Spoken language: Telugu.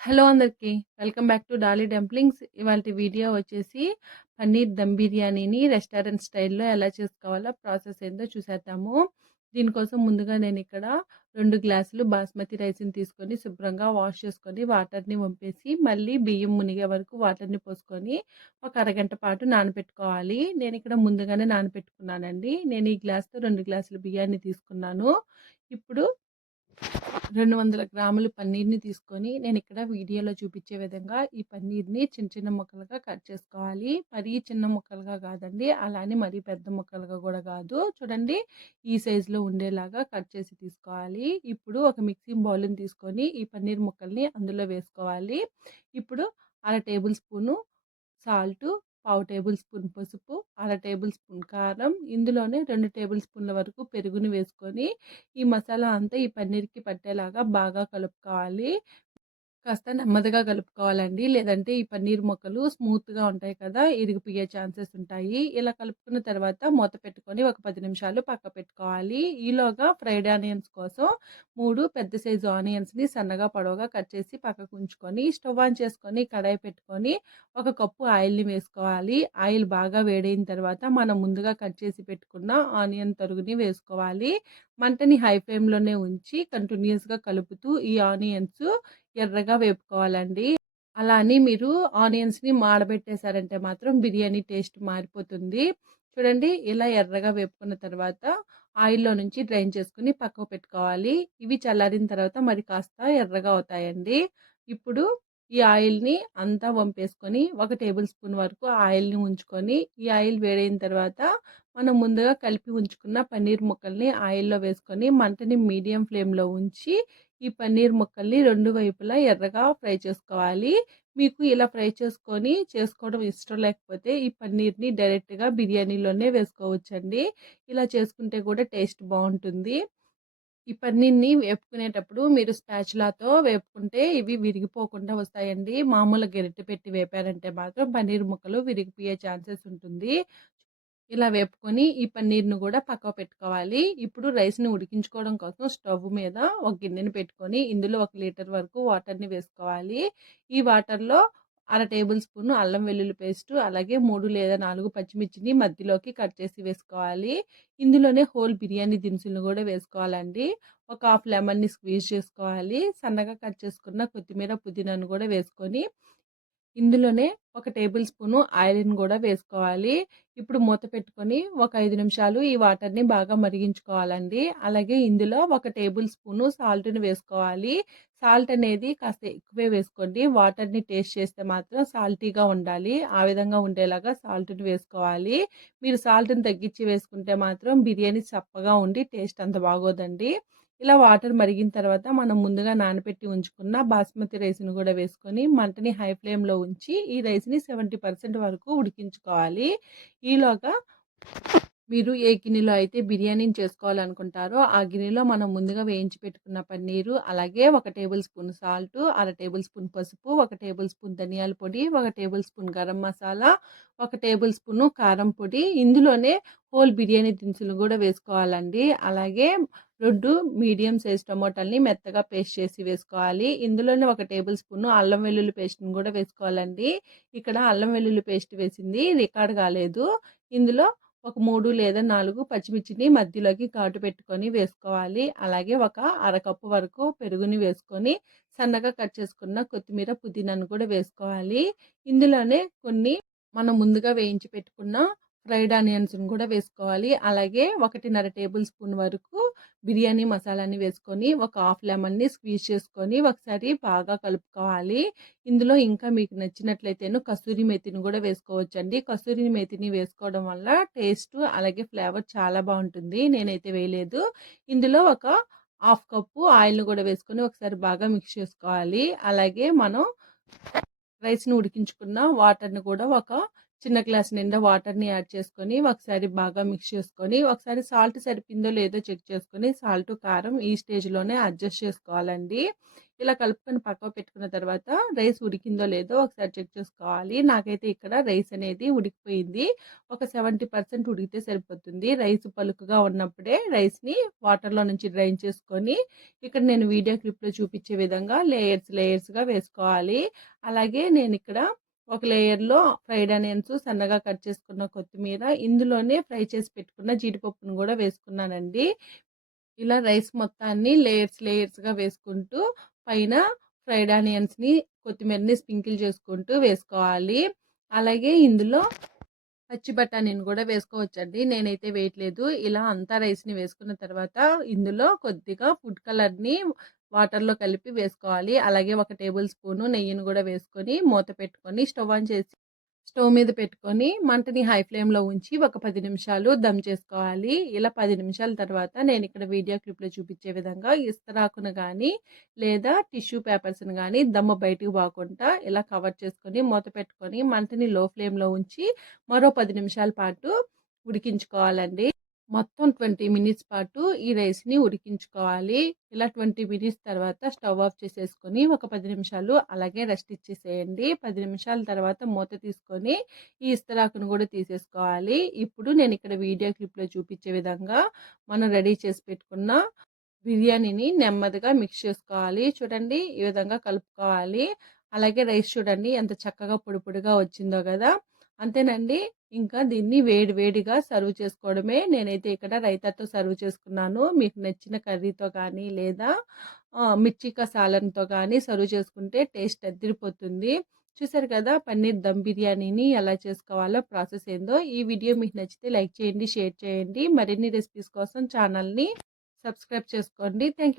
హలో అందరికి. Welcome back to Dolly dumplings. ఇవాల్టి వీడియో వచ్చేసి పన్నీర్ దమ్ బిర్యానీని రెస్టారెంట్ స్టైల్‌లో ఎలా చేసుకోవాలో ప్రాసెస్ ఏందో చూసేద్దాము. దీనికోసం ముందుగా నేనిక్కడ 2 గ్లాసులు బాస్మతి రైస్‌ని తీసుకొని శుభ్రంగా వాష్ చేసుకొని వాటర్‌ని వంపేసి మళ్ళీ బియ్యం మునిగే వరకు వాటర్‌ని పోసుకొని ఒక అరగంట పాటు నానబెట్టుకోవాలి. నేనిక్కడ ముందుగానే నానబెట్టుకున్నానండి. నేను ఈ గ్లాస్‌తో 2 గ్లాసులు బియ్యాన్ని తీసుకున్నాను. ఇప్పుడు 200 గ్రాములు పన్నీర్‌ని తీసుకొని నేనిక్కడ వీడియోలో చూపించే విధంగా ఈ పన్నీర్‌ని చిన్న చిన్న ముక్కలుగా కట్ చేసుకోవాలి. మరీ చిన్న ముక్కలుగా కాదండి. అలానే మరీ పెద్ద ముక్కలుగా కూడా కాదు. చూడండి ఈ సైజులో ఉండేలాగా కట్ చేసి తీసుకోవాలి. ఇప్పుడు ఒక మిక్సింగ్ బౌల్‌ని తీసుకొని ఈ పన్నీర్ ముక్కల్ని అందులో వేసుకోవాలి. ఇప్పుడు అర టేబుల్ స్పూను సాల్టు, పావు టేబుల్ స్పూన్ పసుపు, అర టేబుల్ స్పూన్ కారం, ఇందులోనే 2 టేబుల్ స్పూన్ల వరకు పెరుగుని వేసుకొని ఈ మసాలా అంతా ఈ పన్నీర్‌కి పట్టేలాగా బాగా కలుపుకోవాలి. కాస్త నెమ్మదిగా కలుపుకోవాలండి. లేదంటే ఈ పన్నీర్ ముక్కలు స్మూత్‌గా ఉంటాయి కదా! ఇరిగిపోయే ఛాన్సెస్ ఉంటాయి. ఇలా కలుపుకున్న తర్వాత మూత పెట్టుకొని ఒక 10 నిమిషాలు పెట్టుకోవాలి. ఈలోగా ఫ్రైడ్ ఆనియన్స్ కోసం 3 పెద్ద సైజు ఆనియన్స్‌ని సన్నగా పొడవుగా కట్ చేసి పక్కకు ఉంచుకొని స్టవ్ ఆన్ చేసుకొని కడాయి పెట్టుకొని ఒక కప్పు ఆయిల్‌ని వేసుకోవాలి. ఆయిల్ బాగా వేడైన తర్వాత మనం ముందుగా కట్ చేసి పెట్టుకున్న ఆనియన్ తరుగుని వేసుకోవాలి. మంటని హై ఫ్లేమ్‌లోనే ఉంచి కంటిన్యూయస్‌గా కలుపుతూ ఈ ఆనియన్స్ ఎర్రగా వేపుకోవాలండి. అలా అని మీరు ఆనియన్స్‌ని మాడబెట్టేసారంటే మాత్రం బిర్యానీ టేస్ట్ మారిపోతుంది. చూడండి ఇలా ఎర్రగా వేపుకున్న తర్వాత ఆయిల్‌లో నుంచి డ్రైన్ చేసుకొని పక్కకు పెట్టుకోవాలి. ఇవి చల్లారిన తర్వాత మరి కాస్త ఎర్రగా అవుతాయండి. ఇప్పుడు ఈ ఆయిల్‌ని అంతా వంపేసుకొని ఒక టేబుల్ స్పూన్ వరకు ఆయిల్‌ని ఉంచుకొని ఈ ఆయిల్ వేడైన తర్వాత మనం ముందుగా కలిపి ఉంచుకున్న పన్నీర్ ముక్కల్ని ఆయిల్‌లో వేసుకొని మంటని మీడియం ఫ్లేమ్‌లో ఉంచి ఈ పన్నీర్ ముక్కల్ని 2 వైపులా ఎర్రగా ఫ్రై చేసుకోవాలి. మీకు ఇలా ఫ్రై చేసుకోవడం ఇష్టం లేకపోతే ఈ పన్నీర్‌ని డైరెక్ట్‌గా బిర్యానీలోనే వేసుకోవచ్చండి. ఇలా చేసుకుంటే కూడా టేస్ట్ బావుంటుంది. ఈ పన్నీర్‌ని వేపుకునేటప్పుడు మీరు స్పాచులాతో వేపుకుంటే ఇవి విరిగిపోకుండా వస్తాయండి. మామూలు గరిటె పెట్టి వేపారంటే మాత్రం పన్నీర్ ముక్కలు విరిగిపోయే ఛాన్సెస్ ఉంటుంది. ఇలా వేపుకొని ఈ పన్నీర్‌ను కూడా పక్కకు పెట్టుకోవాలి. ఇప్పుడు రైస్‌ని ఉడికించుకోవడం కోసం స్టవ్ మీద ఒక గిన్నెని పెట్టుకొని ఇందులో 1 లీటర్ వరకు వాటర్‌ని వేసుకోవాలి. ఈ వాటర్‌లో అర టేబుల్ స్పూన్ అల్లం వెల్లుల్లి పేస్టు, అలాగే 3 లేదా 4 పచ్చిమిర్చిని మధ్యలోకి కట్ చేసి వేసుకోవాలి. ఇందులోనే హోల్ బిర్యానీ దినుసులను కూడా వేసుకోవాలండి. ఒక హాఫ్ లెమన్‌ని స్క్వీజ్ చేసుకోవాలి. సన్నగా కట్ చేసుకున్న కొత్తిమీర, పుదీనాను కూడా వేసుకొని ఇందులోనే ఒక టేబుల్ స్పూను ఆయిల్‌ని గూడా వేసుకోవాలి. ఇప్పుడు మూత పెట్టుకొని ఒక 5 నిమిషాలు ఈ వాటర్‌ని బాగా మరిగించుకోవాలండి. అలాగే ఇందులో ఒక టేబుల్ స్పూను సాల్ట్‌ని వేసుకోవాలి. సాల్ట్ అనేది కాస్త ఎక్కువే వేసుకోండి. వాటర్‌ని టేస్ట్ చేస్తే మాత్రం సాల్టీగా ఉండాలి. ఆ విధంగా ఉండేలాగా సాల్ట్‌ని వేసుకోవాలి. మీరు సాల్ట్‌ని తగ్గించి వేసుకుంటే మాత్రం బిర్యానీ చప్పగా ఉండి టేస్ట్ అంత బాగోదండి. ఇలా వాటర్ మరిగిన తర్వాత మనం ముందుగా నానబెట్టి ఉంచుకున్న బాస్మతి రైస్‌ని గూడా వేసుకొని మంటని హై ఫ్లేమ్‌లో ఉంచి ఈ రైస్‌ని 70% వరకు ఉడికించుకోవాలి. ఈలోగా మీరు ఏ గిన్నెలో అయితే బిర్యానీని చేసుకోవాలనుకుంటారో ఆ గిన్నెలో మనం ముందుగా వేయించి పెట్టుకున్న పన్నీరు, అలాగే ఒక టేబుల్ స్పూన్ సాల్టు, అర టేబుల్ స్పూన్ పసుపు, ఒక టేబుల్ స్పూన్ ధనియాల పొడి, ఒక టేబుల్ స్పూన్ గరం మసాలా, ఒక టేబుల్ స్పూను కారం పొడి, ఇందులోనే హోల్ బిర్యానీ దినుసులు కూడా వేసుకోవాలండి. అలాగే 2 మీడియం సైజ్ టమోటాలని మెత్తగా పేస్ట్ చేసి వేసుకోవాలి. ఇందులోనే ఒక టేబుల్ స్పూన్ అల్లం వెల్లుల్లి పేస్ట్‌ని కూడా వేసుకోవాలండి. ఇక్కడ అల్లం వెల్లుల్లి పేస్ట్ వేసింది రికార్డ్ కాలేదు. ఇందులో ఒక 3 లేదా 4 పచ్చిమిర్చిని మధ్యలోకి ఘాటు పెట్టుకొని వేసుకోవాలి. అలాగే ఒక అరకప్పు వరకు పెరుగుని వేసుకొని సన్నగా కట్ చేసుకున్న కొత్తిమీర, పుదీనాను కూడా వేసుకోవాలి. ఇందులోనే కొన్ని మనం ముందుగా వేయించి పెట్టుకున్న ఫ్రైడ్ ఆనియన్స్‌ని కూడా వేసుకోవాలి. అలాగే 1.5 టేబుల్ స్పూన్ వరకు బిర్యానీ మసాలాని వేసుకొని ఒక హాఫ్ లెమన్‌ని స్క్వీజ్ చేసుకొని ఒకసారి బాగా కలుపుకోవాలి. ఇందులో ఇంకా మీకు నచ్చినట్లయితేను కస్తూరి మేతిని కూడా వేసుకోవచ్చండి. కస్తూరి మేతిని వేసుకోవడం వల్ల టేస్ట్ అలాగే ఫ్లేవర్ చాలా బావుంటుంది. నేనైతే వేయలేదు. ఇందులో ఒక హాఫ్ కప్పు ఆయిల్‌ని కూడా వేసుకొని ఒకసారి బాగా మిక్స్ చేసుకోవాలి. అలాగే మనం రైస్‌ని ఉడికించుకున్న వాటర్‌ని కూడా ఒక చిన్న గ్లాస్ నిండా వాటర్‌ని యాడ్ చేసుకొని ఒకసారి బాగా మిక్స్ చేసుకొని ఒకసారి సాల్ట్ సరిపోయిందో లేదో చెక్ చేసుకొని సాల్ట్, కారం ఈ స్టేజ్‌లోనే అడ్జస్ట్ చేసుకోవాలండి. ఇలా కలుపుకొని పక్కకు పెట్టుకున్న తర్వాత రైస్ ఉడికిందో లేదో ఒకసారి చెక్ చేసుకోవాలి. నాకైతే ఇక్కడ రైస్ అనేది ఉడికిపోయింది. ఒక 70% ఉడికితే సరిపోతుంది. రైస్ పలుకుగా ఉన్నప్పుడే రైస్‌ని వాటర్‌లో నుంచి డ్రైన్ చేసుకొని, ఇక్కడ నేను వీడియో క్లిప్‌లో చూపించే విధంగా లేయర్స్‌గా వేసుకోవాలి. అలాగే నేనిక్కడ ఒక లేయర్‌లో ఫ్రైడ్ ఆనియన్స్ సన్నగా కట్ చేసుకున్న కొత్తిమీర, ఇందులోనే ఫ్రై చేసి పెట్టుకున్న జీడిపప్పును గూడా వేసుకున్నానండి. ఇలా రైస్ మొత్తాన్ని లేయర్స్‌గా వేసుకుంటూ పైన ఫ్రైడ్ ఆనియన్స్‌ని, కొత్తిమీరని స్ప్రింకిల్ చేసుకుంటూ వేసుకోవాలి. అలాగే ఇందులో పచ్చి బఠానీని గూడా వేసుకోవచ్చండి. నేనైతే వేయట్లేదు. ఇలా అంతా రైస్‌ని వేసుకున్న తర్వాత ఇందులో కొద్దిగా ఫుడ్ కలర్‌ని వాటర్‌లో కలిపి వేసుకోవాలి. అలాగే ఒక టేబుల్ స్పూను నెయ్యిని గూడా వేసుకొని మూత పెట్టుకొని స్టవ్ మీద పెట్టుకొని మంటని హై ఫ్లేమ్‌లో ఉంచి ఒక 10 నిమిషాలు దమ్ చేసుకోవాలి. ఇలా 10 నిమిషాల తర్వాత నేనిక్కడ వీడియో క్లిప్‌లో చూపించే విధంగా ఇస్తరాకును గానీ, లేదా టిష్యూ పేపర్స్‌ని గానీ దమ్ము బయటికి పోకుండా ఇలా కవర్ చేసుకొని, మూత పెట్టుకొని మంటని లో ఫ్లేమ్‌లో ఉంచి మరో 10 నిమిషాల పాటు ఉడికించుకోవాలండి. మొత్తం 20 మినిట్స్ పాటు ఈ రైస్‌ని ఉడికించుకోవాలి. ఇలా 20 మినిట్స్ తర్వాత స్టవ్ ఆఫ్ చేసేసుకొని ఒక 10 నిమిషాలు అలాగే రెస్ట్ ఇచ్చేసేయండి. 10 నిమిషాల తర్వాత మూత తీసుకొని ఈ ఇస్తరాకును కూడా తీసేసుకోవాలి. ఇప్పుడు నేను ఇక్కడ వీడియో క్లిప్‌లో చూపించే విధంగా మనం రెడీ చేసి పెట్టుకున్న బిర్యానీని నెమ్మదిగా మిక్స్ చేసుకోవాలి. చూడండి ఈ విధంగా కలుపుకోవాలి. అలాగే రైస్ చూడండి ఎంత చక్కగా పొడి పొడిగా వచ్చిందో కదా! అంతేనండి. ఇంకా దీన్ని వేడి వేడిగా సర్వ్ చేసుకోవడమే. నేనైతే ఇక్కడ రైతాతో సర్వ్ చేసుకున్నాను. మీకు నచ్చిన కర్రీతో కానీ లేదా మిర్చి కసాలన్‌తో కానీ సర్వ్ చేసుకుంటే టేస్ట్ అదిరిపోతుంది. చూసారు కదా! పన్నీర్ దమ్ బిర్యానీని ఎలా చేసుకోవాలో ప్రాసెస్ ఏందో. ఈ వీడియో మీకు నచ్చితే లైక్ చేయండి, షేర్ చేయండి. మరిన్ని రెసిపీస్ కోసం ఛానల్‌ని సబ్స్క్రైబ్ చేసుకోండి. Thank you.